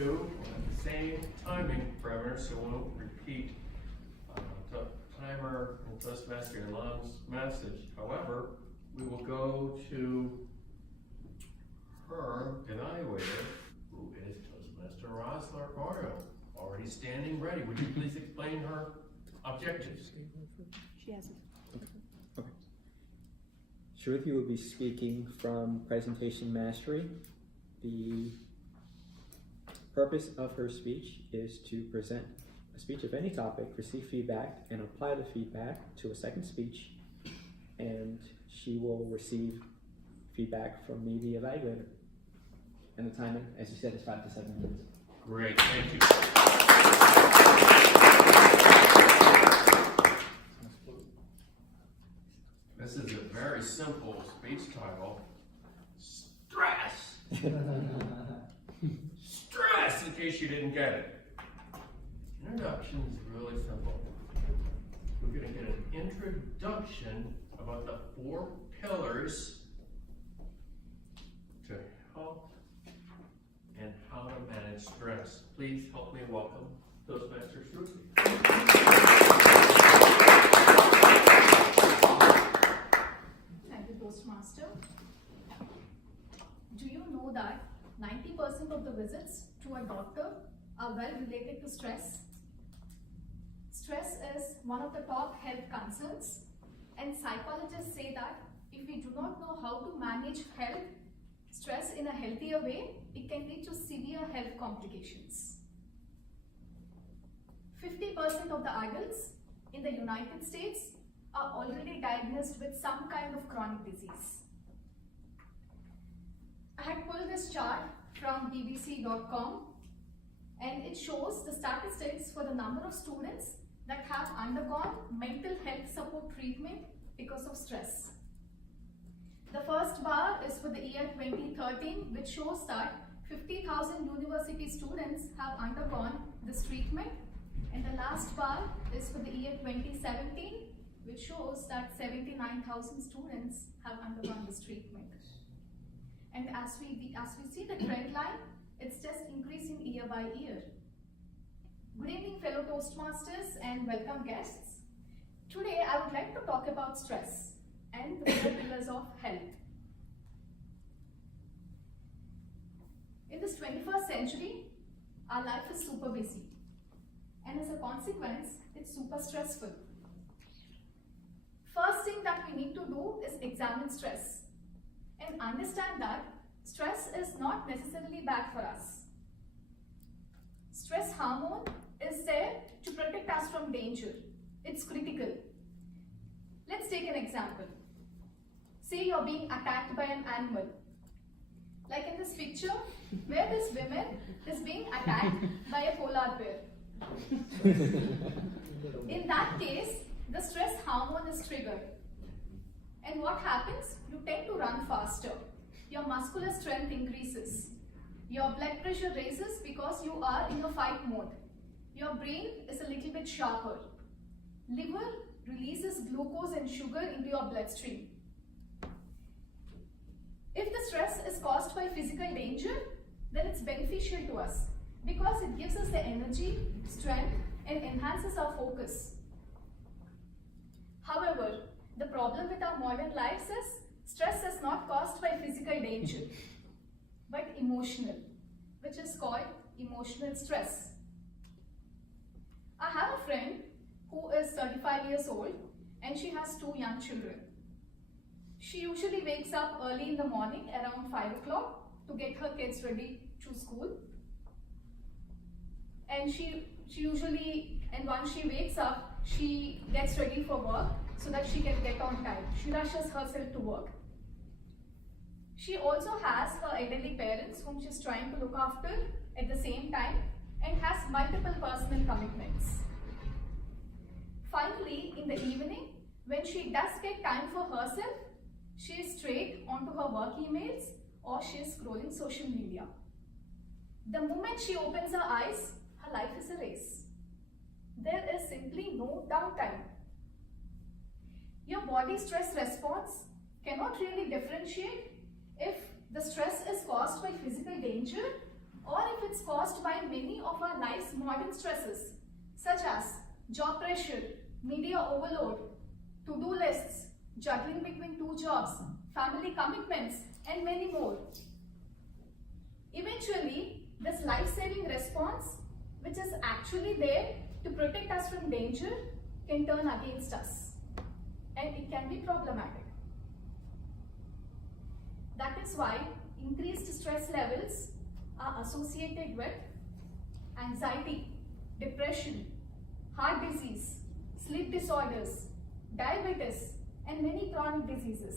to the same timing parameter, so we'll repeat the timer and Toastmaster Alon's message. However, we will go to her evaluator, who is Toastmaster Rosler Arnold, already standing ready. Would you please explain her objectives? She has it. Okay. Sruthi will be speaking from Presentation Mastery. The purpose of her speech is to present a speech of any topic, receive feedback, and apply the feedback to a second speech, and she will receive feedback from me, the evaluator. And the timing, as you said, is 5 to 7 minutes. Great, thank you. This is a very simple speech title. Stress! Stress, in case you didn't get it. Introduction is really simple. We're going to get an introduction about the 4 pillars to help and how to manage stress. Please help me welcome Toastmaster Sruthi. Thank you, Toastmaster. Do you know that 90% of the visits to a doctor are well related to stress? Stress is one of the top health concerns, and psychologists say that if we do not know how to manage stress in a healthier way, it can lead to severe health complications. 50% of the adults in the United States are already diagnosed with some kind of chronic disease. I had pulled this chart from bbc.com, and it shows the statistics for the number of students that have undergone mental health support treatment because of stress. The first bar is for the year 2013, which shows that 50,000 university students have undergone this treatment, and the last bar is for the year 2017, which shows that 79,000 students have undergone this treatment. And as we see the trend line, it's just increasing year by year. Good evening, fellow Toastmasters, and welcome guests. Today I would like to talk about stress and the 4 pillars of health. In this 21st century, our life is super busy, and as a consequence, it's super stressful. First thing that we need to do is examine stress and understand that stress is not necessarily bad for us. Stress hormone is there to protect us from danger. It's critical. Let's take an example. Say you're being attacked by an animal. Like in this picture, where this woman is being attacked by a polar bear. In that case, the stress hormone is triggered. And what happens? You tend to run faster. Your muscular strength increases. Your blood pressure raises because you are in a fight mode. Your brain is a little bit sharper. Liver releases glucose and sugar into your bloodstream. If the stress is caused by physical danger, then it's beneficial to us because it gives us the energy, strength, and enhances our focus. However, the problem with our modern lives is stress is not caused by physical danger, but emotional, which is called emotional stress. I have a friend who is 35 years old and she has 2 young children. She usually wakes up early in the morning around 5 o'clock to get her kids ready to school. And once she wakes up, she gets ready for work so that she can get on time. She rushes herself to work. She also has her elderly parents whom she's trying to look after at the same time and has multiple personal commitments. Finally, in the evening, when she does get time for herself, she is straight onto her work emails or she is scrolling social media. The moment she opens her eyes, her life is a race. There is simply no downtime. Your body stress response cannot really differentiate if the stress is caused by physical danger or if it's is caused by many of our life's modern stresses, such as job pressure, media overload, to-do lists, juggling between 2 jobs, family commitments, and many more. Eventually, this life-saving response, which is actually there to protect us from danger, can turn against us, and it can be problematic. That is why increased stress levels are associated with anxiety, depression, heart disease, sleep disorders, diabetes, and many chronic diseases.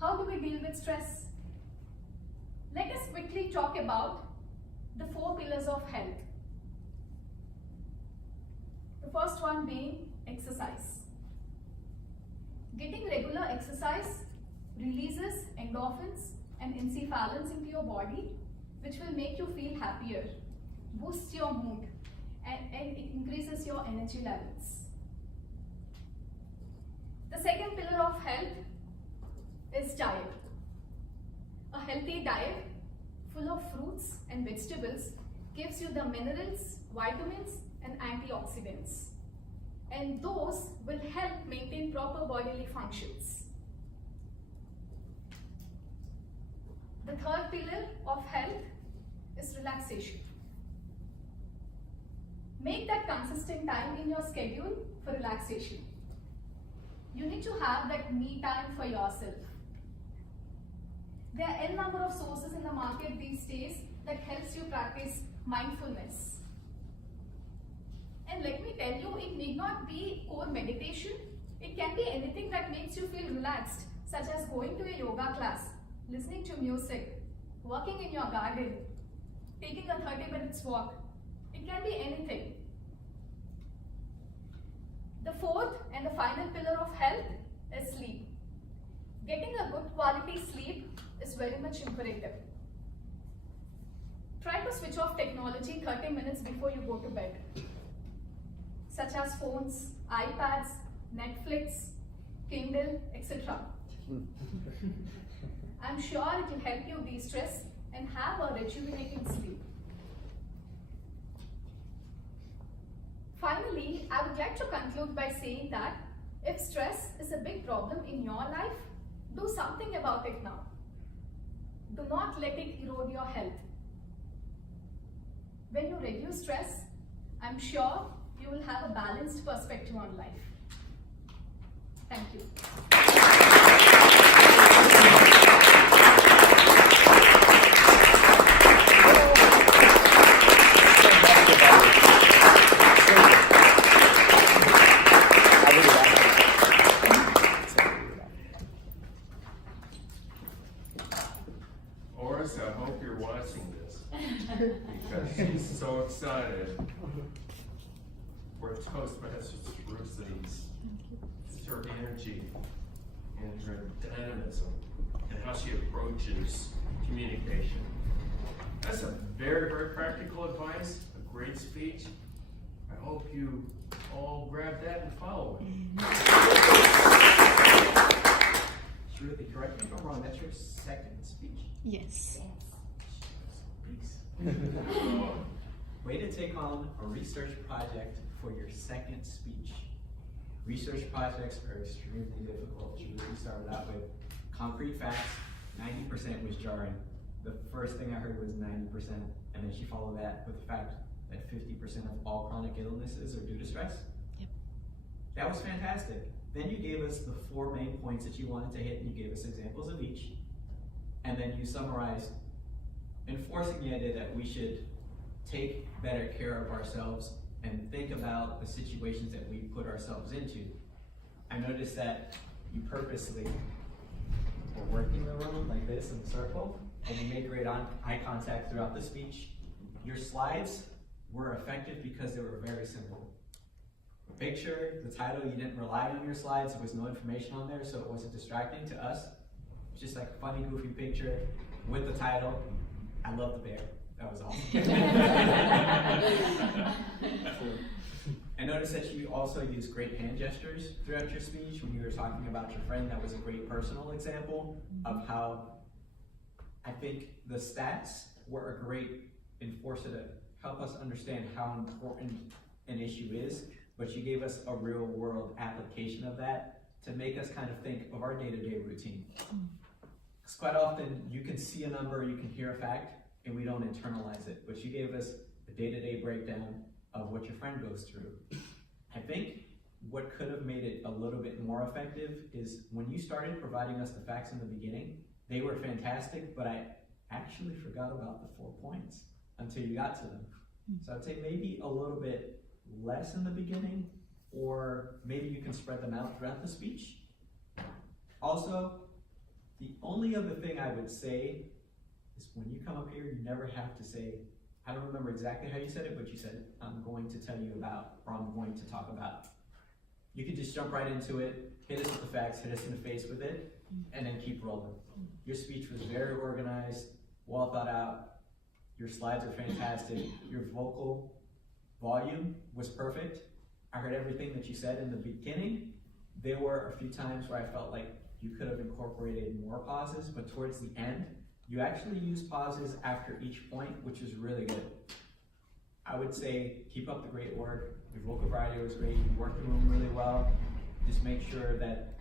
How do we deal with stress? Let us quickly talk about the 4 pillars of health. The first one being exercise. Getting regular exercise releases endorphins and encephalins into your body, which will make you feel happier, boosts your mood, and it increases your energy levels. The second pillar of health is diet. A healthy diet full of fruits and vegetables gives you the minerals, vitamins, and antioxidants. And those will help maintain proper bodily functions. The third pillar of health is relaxation. Make that consistent time in your schedule for relaxation. You need to have that me time for yourself. There are n number of sources in the market these days that helps you practice mindfulness. And let me tell you, it need not be core meditation. It can be anything that makes you feel relaxed, such as going to a yoga class, listening to music, working in your garden, taking a 30 minutes walk. It can be anything. The fourth and the final pillar of health is sleep. Getting a good quality sleep is very much imperative. Try to switch off technology 30 minutes before you go to bed, such as phones, iPads, Netflix, Kindle, etc. I'm sure it will help you de-stress and have a rejuvenating sleep. Finally, I would like to conclude by saying that if stress is a big problem in your life, do something about it now. Do not let it erode your health. When you reduce stress, I'm sure you will have a balanced perspective on life. Thank you. Oris, I hope you're watching this because she's so excited for Toastmasters Sruthi's. It's her energy and her dynamism and how she approaches communication. That's a very, very practical advice, a great speech. I hope you all grab that and follow it. Sruthi, correct me if I'm wrong, that's your second speech. Yes. Way to take on a research project for your second speech. Research projects are extremely difficult. Sruthi started out with concrete facts, 90% was jarring. The first thing I heard was 90%, and then she followed that with the fact that 50% of all chronic illnesses are due to stress. Yep. That was fantastic. Then you gave us the 4 main points that you wanted to hit, and you gave us examples of each. And then you summarized, enforcing the idea that we should take better care of ourselves and think about the situations that we put ourselves into. I noticed that you purposely were working the room like this in a circle, and you made great eye contact throughout the speech. Your slides were effective because they were very simple. Picture, the title, you didn't rely on your slides, there was no information on there, so it wasn't distracting to us. It's just like a funny, goofy picture with the title. I love the bear. That was awesome. I noticed that you also used great hand gestures throughout your speech when you were talking about your friend. That was a great personal example of how I think the stats were a great enforcer to help us understand how important an issue is, but you gave us a real world application of that to make us kind of think of our day-to-day routine. Because quite often you can see a number, you can hear a fact, and we don't internalize it, but you gave us a day-to-day breakdown of what your friend goes through. I think what could have made it a little bit more effective is when you started providing us the facts in the beginning, they were fantastic, but I actually forgot about the 4 points until you got to them. So I'd say maybe a little bit less in the beginning, or maybe you can spread them out throughout the speech. Also, the only other thing I would say is when you come up here, you never have to say, I don't remember exactly how you said it, but you said, I'm going to tell you about, or I'm going to talk about. You could just jump right into it, hit us with the facts, hit us in the face with it, and then keep rolling. Your speech was very organized, well thought out. Your slides are fantastic. Your vocal volume was perfect. I heard everything that you said in the beginning. There were a few times where I felt like you could have incorporated more pauses, but towards the end, you actually used pauses after each point, which is really good. I would say keep up the great work. Your vocal variety was great. You worked the room really well. Just make sure that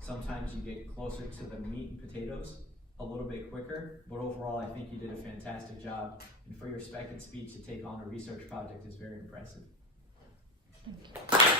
sometimes you get closer to the meat and potatoes a little bit quicker, but overall I think you did a fantastic job, and for your second speech to take on a research project is very impressive. Thank you.